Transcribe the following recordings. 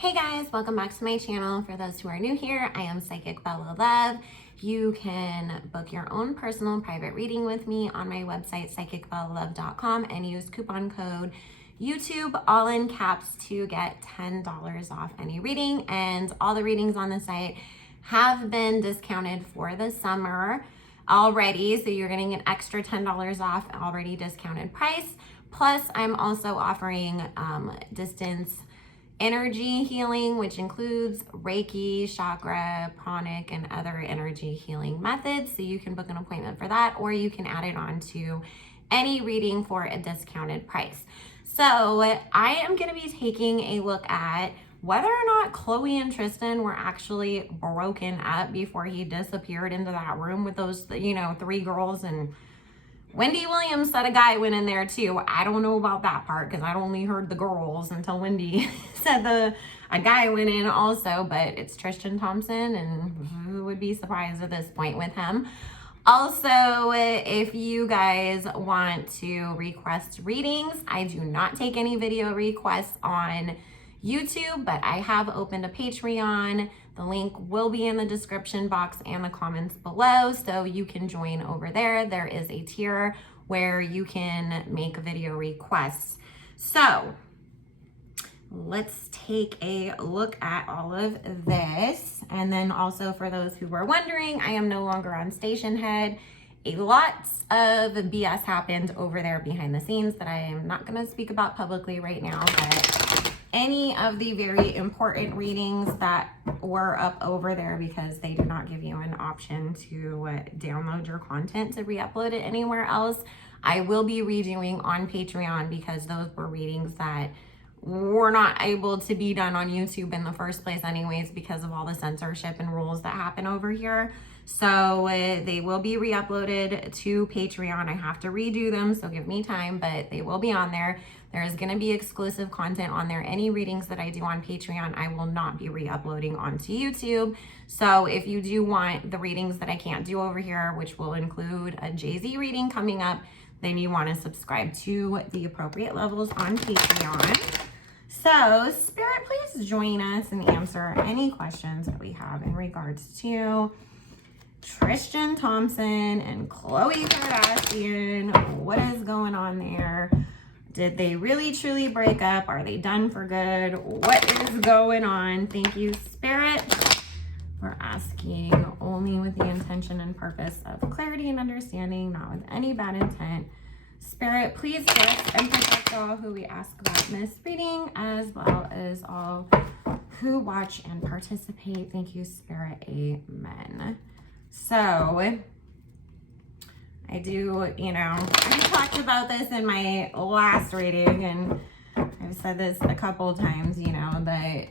Hey guys, welcome back to my channel. For those who are new here, I am Psychic Bella Love. You can book your own personal private reading with me on my website, psychicbellalove.com, and use coupon code YouTube, all in caps, to get $10 off any reading. And all the readings on the site have been discounted for the summer already, so you're getting an extra $10 off already discounted price. Plus, I'm also offering distance energy healing, which includes Reiki, chakra, pranic, and other energy healing methods. So you can book an appointment for that, or you can add it on to any reading for a discounted price. So I am going to be taking a look at whether or not Khloe and Tristan were actually broken up before he disappeared into that room with those, three girls. And Wendy Williams said a guy went in there too. I don't know about that part because I'd only heard the girls until Wendy said a guy went in also, but it's Tristan Thompson, and who would be surprised at this point with him. Also, if you guys want to request readings, I do not take any video requests on YouTube, but I have opened a Patreon. The link will be in the description box and the comments below, so you can join over there. There is a tier where you can make video requests. So let's take a look at all of this. And then also, for those who were wondering, I am no longer on Station Head. A lot of BS happened over there behind the scenes that I am not going to speak about publicly right now, but any of the very important readings that were up over there, because they do not give you an option to download your content to re-upload it anywhere else, I will be redoing on Patreon, because those were readings that were not able to be done on YouTube in the first place anyways, because of all the censorship and rules that happen over here. So they will be re-uploaded to Patreon. I have to redo them, so give me time, but they will be on there. There is going to be exclusive content on there. Any readings that I do on Patreon, I will not be re-uploading onto YouTube. So if you do want the readings that I can't do over here, which will include a Jay-Z reading coming up, then you want to subscribe to the appropriate levels on Patreon. So Spirit, please join us and answer any questions that we have in regards to Tristan Thompson and Khloe Kardashian. What is going on there? Did they really truly break up? Are they done for good? What is going on? Thank you, Spirit, for asking only with the intention and purpose of clarity and understanding, not with any bad intent. Spirit, please bless and protect all who we ask about in this reading, as well as all who watch and participate. Thank you, Spirit. Amen. So I do, I talked about this in my last reading, and I've said this a couple times, that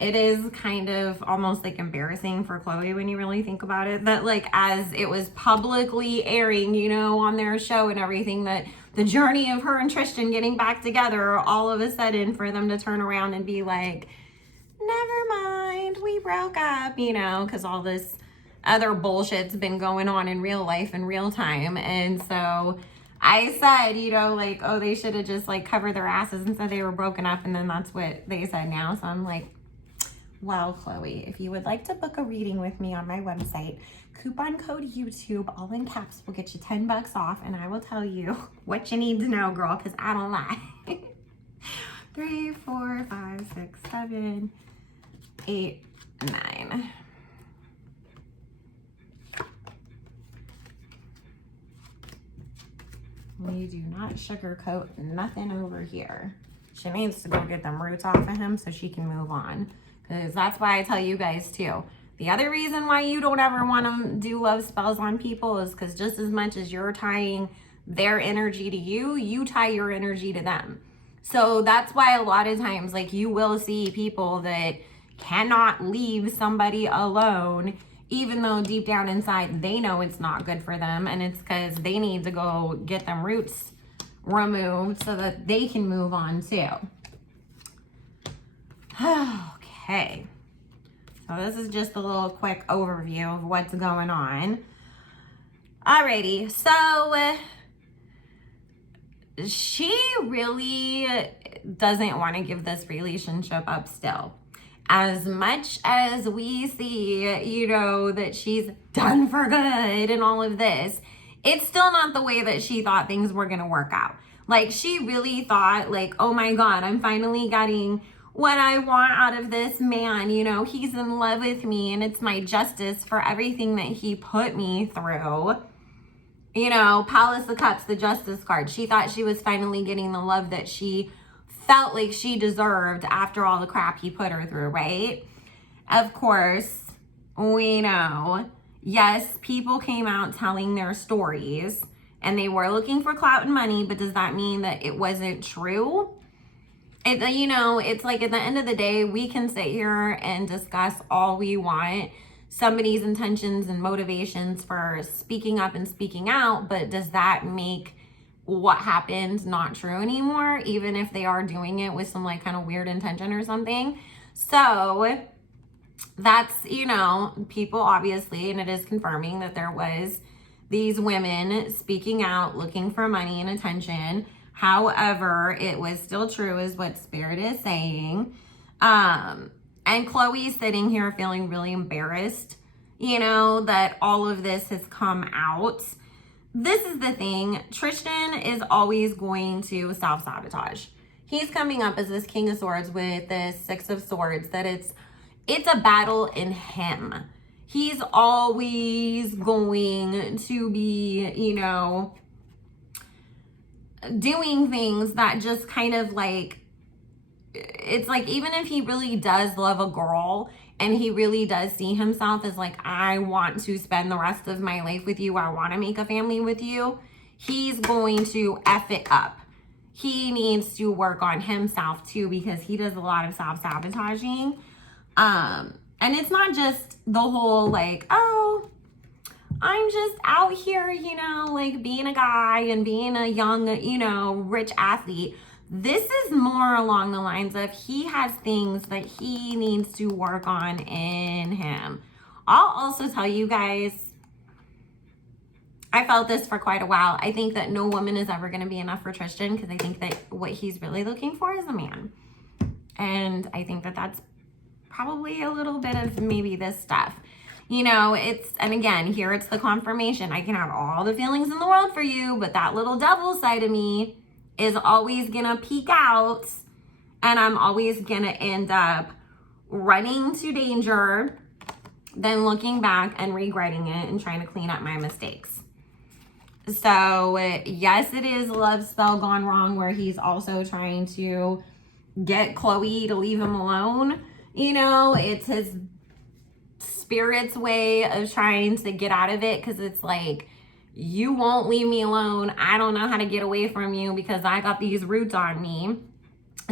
it is kind of almost like embarrassing for Khloe when you really think about it, that like as it was publicly airing, on their show and everything, that the journey of her and Tristan getting back together, all of a sudden for them to turn around and be like, never mind, we broke up, because all this other bullshit's been going on in real life in real time. And so I said, oh, they should have just like covered their asses and said they were broken up, and then that's what they said now. So I'm like, well, Khloe, if you would like to book a reading with me on my website, coupon code YouTube, all in caps, will get you $10 off, and I will tell you what you need to know, girl, because I don't lie. 3, 4, 5, 6, 7, 8, 9. We do not sugarcoat nothing over here. She needs to go get them roots off of him so she can move on. Because that's why I tell you guys too. The other reason why you don't ever want to do love spells on people is because just as much as you're tying their energy to you, you tie your energy to them. So that's why a lot of times, like, you will see people that cannot leave somebody alone, even though deep down inside they know it's not good for them, and it's because they need to go get them roots removed so that they can move on too. Okay, so this is just a little quick overview of what's going on. Alrighty, so she really doesn't want to give this relationship up still. As much as we see, you know, that she's done for good and all of this, it's still not the way that she thought things were going to work out. Like, she really thought, like, oh my God, I'm finally getting what I want out of this man. You know, he's in love with me and it's my justice for everything that he put me through. You know, Palace of Cups, the Justice card. She thought she was finally getting the love that she felt like she deserved after all the crap he put her through, right? Of course, we know, yes, people came out telling their stories and they were looking for clout and money, but does that mean that it wasn't true? You know, it's like at the end of the day, we can sit here and discuss all we want, somebody's intentions and motivations for speaking up and speaking out, but does that make what happened not true anymore, even if they are doing it with some like kind of weird intention or something? So that's, you know, people obviously, and it is confirming that there was these women speaking out, looking for money and attention. However, it was still true is what Spirit is saying. And Khloe's sitting here feeling really embarrassed, you know, that all of this has come out. This is the thing. Tristan is always going to self-sabotage. He's coming up as this King of Swords with this Six of Swords, that it's a battle in him. He's always going to be, you know, doing things that just kind of like, it's like, even if he really does love a girl and he really does see himself as like, I want to spend the rest of my life with you, I want to make a family with you, he's going to F it up. He needs to work on himself too, because he does a lot of self-sabotaging. And it's not just the whole like, oh, I'm just out here, you know, like being a guy and being a young, you know, rich athlete. This is more along the lines of he has things that he needs to work on in him. I'll also tell you guys, I felt this for quite a while. I think that no woman is ever going to be enough for Tristan, because I think that what he's really looking for is a man. And I think that that's probably a little bit of maybe this stuff. You know, and again, here it's the confirmation. I can have all the feelings in the world for you, but that little devil side of me is always gonna peek out, and I'm always gonna end up running to danger, then looking back and regretting it and trying to clean up my mistakes. So yes, it is a love spell gone wrong, where he's also trying to get Khloe to leave him alone. You know, it's his Spirit's way of trying to get out of it, because it's like, you won't leave me alone. I don't know how to get away from you because I got these roots on me.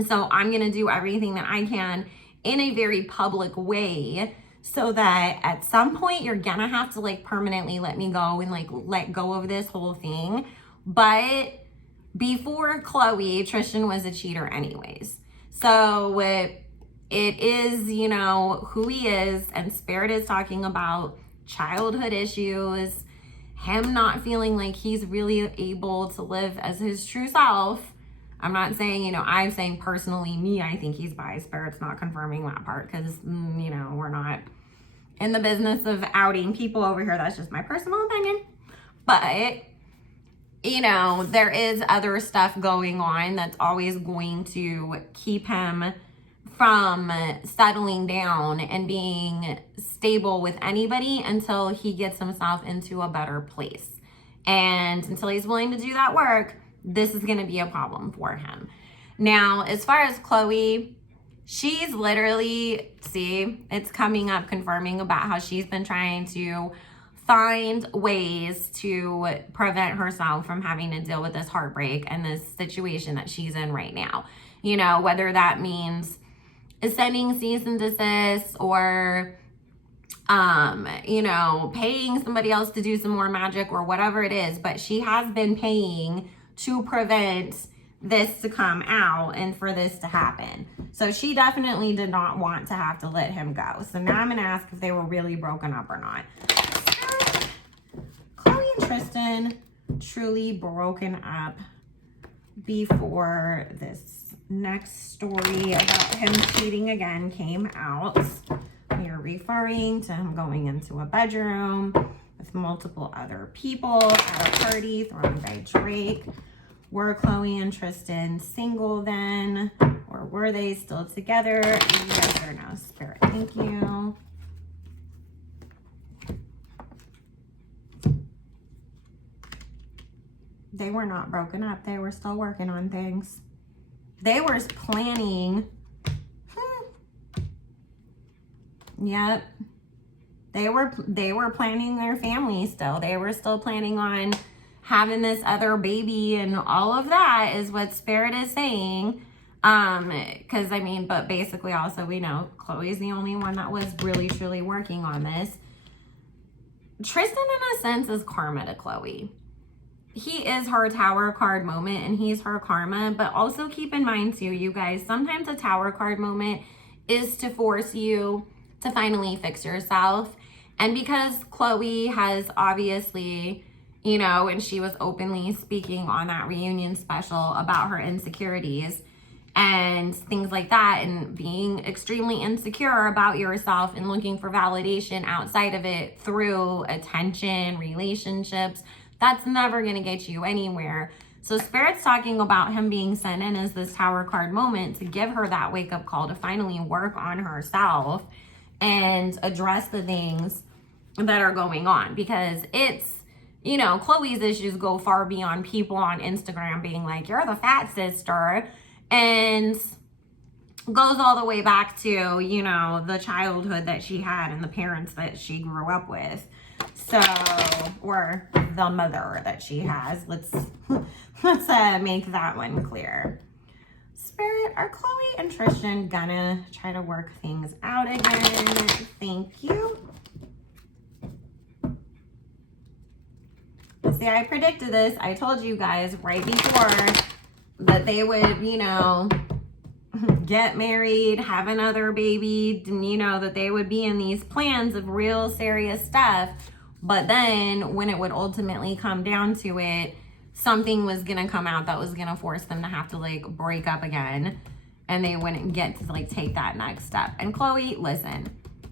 So I'm going to do everything that I can in a very public way, so that at some point you're going to have to like permanently let me go and like let go of this whole thing. But before Khloe, Tristan was a cheater anyways. So it is, you know, who he is, and Spirit is talking about childhood issues, him not feeling like he's really able to live as his true self. I'm not saying, you know, I'm saying personally, me, I think he's bi. Spirit's not confirming that part, because, you know, we're not in the business of outing people over here. That's just my personal opinion. But, you know, there is other stuff going on that's always going to keep him from settling down and being stable with anybody until he gets himself into a better place. And until he's willing to do that work, this is going to be a problem for him. Now, as far as Khloe, she's literally, see, it's coming up confirming about how she's been trying to find ways to prevent herself from having to deal with this heartbreak and this situation that she's in right now. You know, whether that means sending cease and desist, or you know, paying somebody else to do some more magic, or whatever it is, but she has been paying to prevent this to come out and for this to happen. So she definitely did not want to have to let him go. So now I'm gonna ask if they were really broken up or not. Khloe and Tristan truly broken up before this next story about him cheating again came out. We are referring to him going into a bedroom with multiple other people at a party thrown by Drake. Were Khloe and Tristan single then? Or were they still together? Yes or no, Spirit? Thank you. They were not broken up. They were still working on things. They were planning. Yep. They were planning their family still. They were still planning on having this other baby, and all of that is what Spirit is saying. Because I mean, but basically also we know Khloe's the only one that was really truly working on this. Tristan in a sense is karma to Khloe. He is her tower card moment and he's her karma, but also keep in mind too, you guys, sometimes a tower card moment is to force you to finally fix yourself. And because Khloe has obviously, you know, and she was openly speaking on that reunion special about her insecurities and things like that, and being extremely insecure about yourself and looking for validation outside of it through attention, relationships, that's never going to get you anywhere. So Spirit's talking about him being sent in as this tower card moment to give her that wake up call to finally work on herself and address the things that are going on, because it's, you know, Khloe's issues go far beyond people on Instagram being like, you're the fat sister, and goes all the way back to, you know, the childhood that she had and the parents that she grew up with. So, or the mother that she has. Let's make that one clear. Spirit, are Khloe and Tristan gonna try to work things out again? Thank you. See, I predicted this. I told you guys right before that they would, you know, get married, have another baby, you know, that they would be in these plans of real serious stuff. But then when it would ultimately come down to it, something was going to come out that was going to force them to have to like break up again. And they wouldn't get to like take that next step. And Khloe, listen,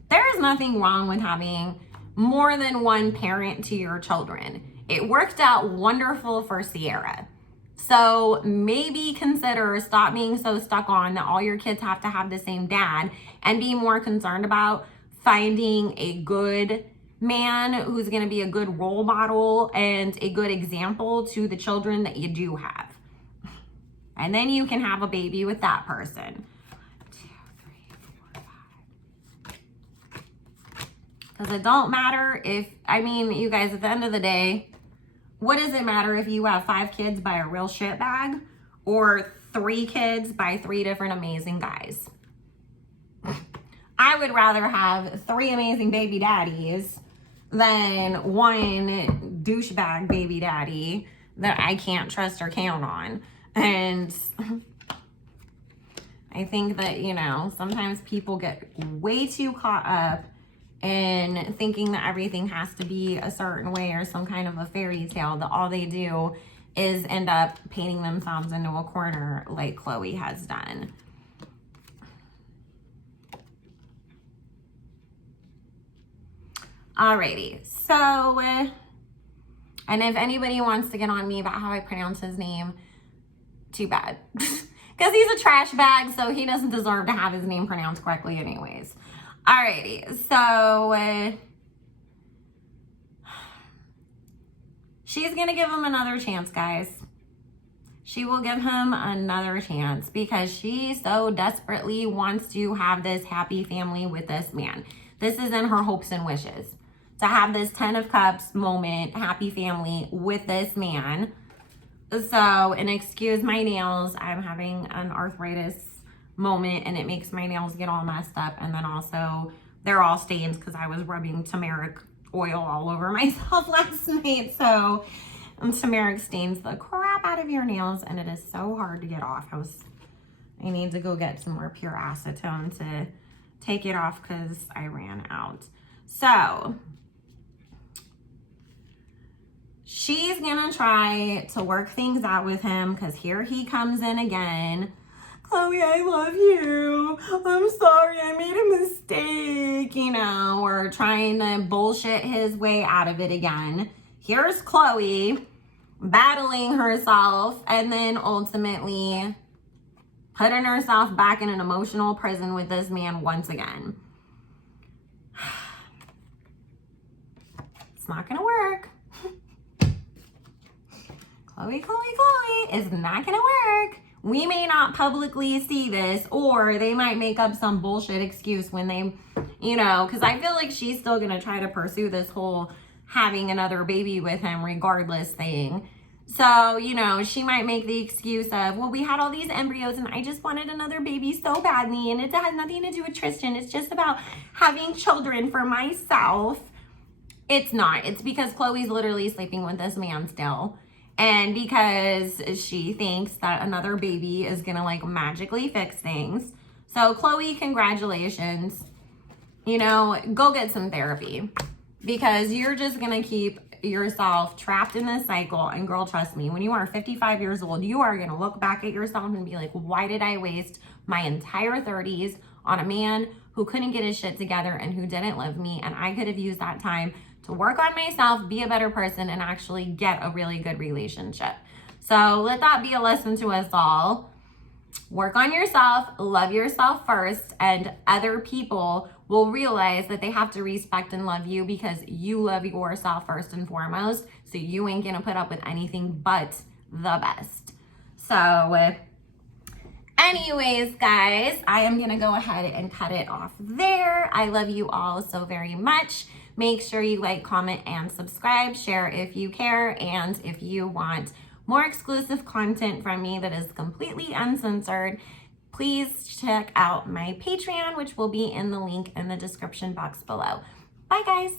there is nothing wrong with having more than one parent to your children. It worked out wonderful for Sierra. So maybe consider stop being so stuck on that all your kids have to have the same dad, and be more concerned about finding a good man who's going to be a good role model and a good example to the children that you do have. And then you can have a baby with that person. 2, 3, 4, 5. Because it don't matter if, I mean, you guys, at the end of the day, what does it matter if you have 5 kids by a real shitbag or 3 kids by 3 different amazing guys? I would rather have 3 amazing baby daddies than 1 douchebag baby daddy that I can't trust or count on. And I think that, you know, sometimes people get way too caught up in thinking that everything has to be a certain way or some kind of a fairy tale, that all they do is end up painting themselves into a corner like Khloe has done. Alrighty, so, and if anybody wants to get on me about how I pronounce his name, too bad. Because he's a trash bag, so he doesn't deserve to have his name pronounced correctly anyways. Alrighty, so, she's going to give him another chance, guys. She will give him another chance because she so desperately wants to have this happy family with this man. This is in her hopes and wishes, to have this 10 of Cups moment, happy family with this man. So, and excuse my nails, I'm having an arthritis moment and it makes my nails get all messed up. And then also they're all stains because I was rubbing turmeric oil all over myself last night. So turmeric stains the crap out of your nails and it is so hard to get off. I need to go get some more pure acetone to take it off because I ran out. So she's gonna try to work things out with him because here he comes in again. Khloe, I love you. I'm sorry, I made a mistake, you know, or trying to bullshit his way out of it again. Here's Khloe battling herself and then ultimately putting herself back in an emotional prison with this man once again. It's not gonna work. Khloe is not gonna work. We may not publicly see this, or they might make up some bullshit excuse when they, you know, because I feel like she's still gonna try to pursue this whole having another baby with him regardless thing. So, you know, she might make the excuse of, well, we had all these embryos and I just wanted another baby so badly, and it has nothing to do with Tristan. It's just about having children for myself. It's not. It's because Khloe's literally sleeping with this man still. And because she thinks that another baby is gonna like magically fix things. So Khloe, congratulations. You know, go get some therapy because you're just gonna keep yourself trapped in this cycle. And girl, trust me, when you are 55 years old, you are gonna look back at yourself and be like, why did I waste my entire 30s on a man who couldn't get his shit together and who didn't love me? And I could have used that time to work on myself, be a better person, and actually get a really good relationship. So let that be a lesson to us all. Work on yourself, love yourself first, and other people will realize that they have to respect and love you because you love yourself first and foremost. So you ain't gonna put up with anything but the best. So anyways, guys, I am gonna go ahead and cut it off there. I love you all so very much. Make sure you like, comment, and subscribe. Share if you care. And if you want more exclusive content from me that is completely uncensored, please check out my Patreon, which will be in the link in the description box below. Bye, guys.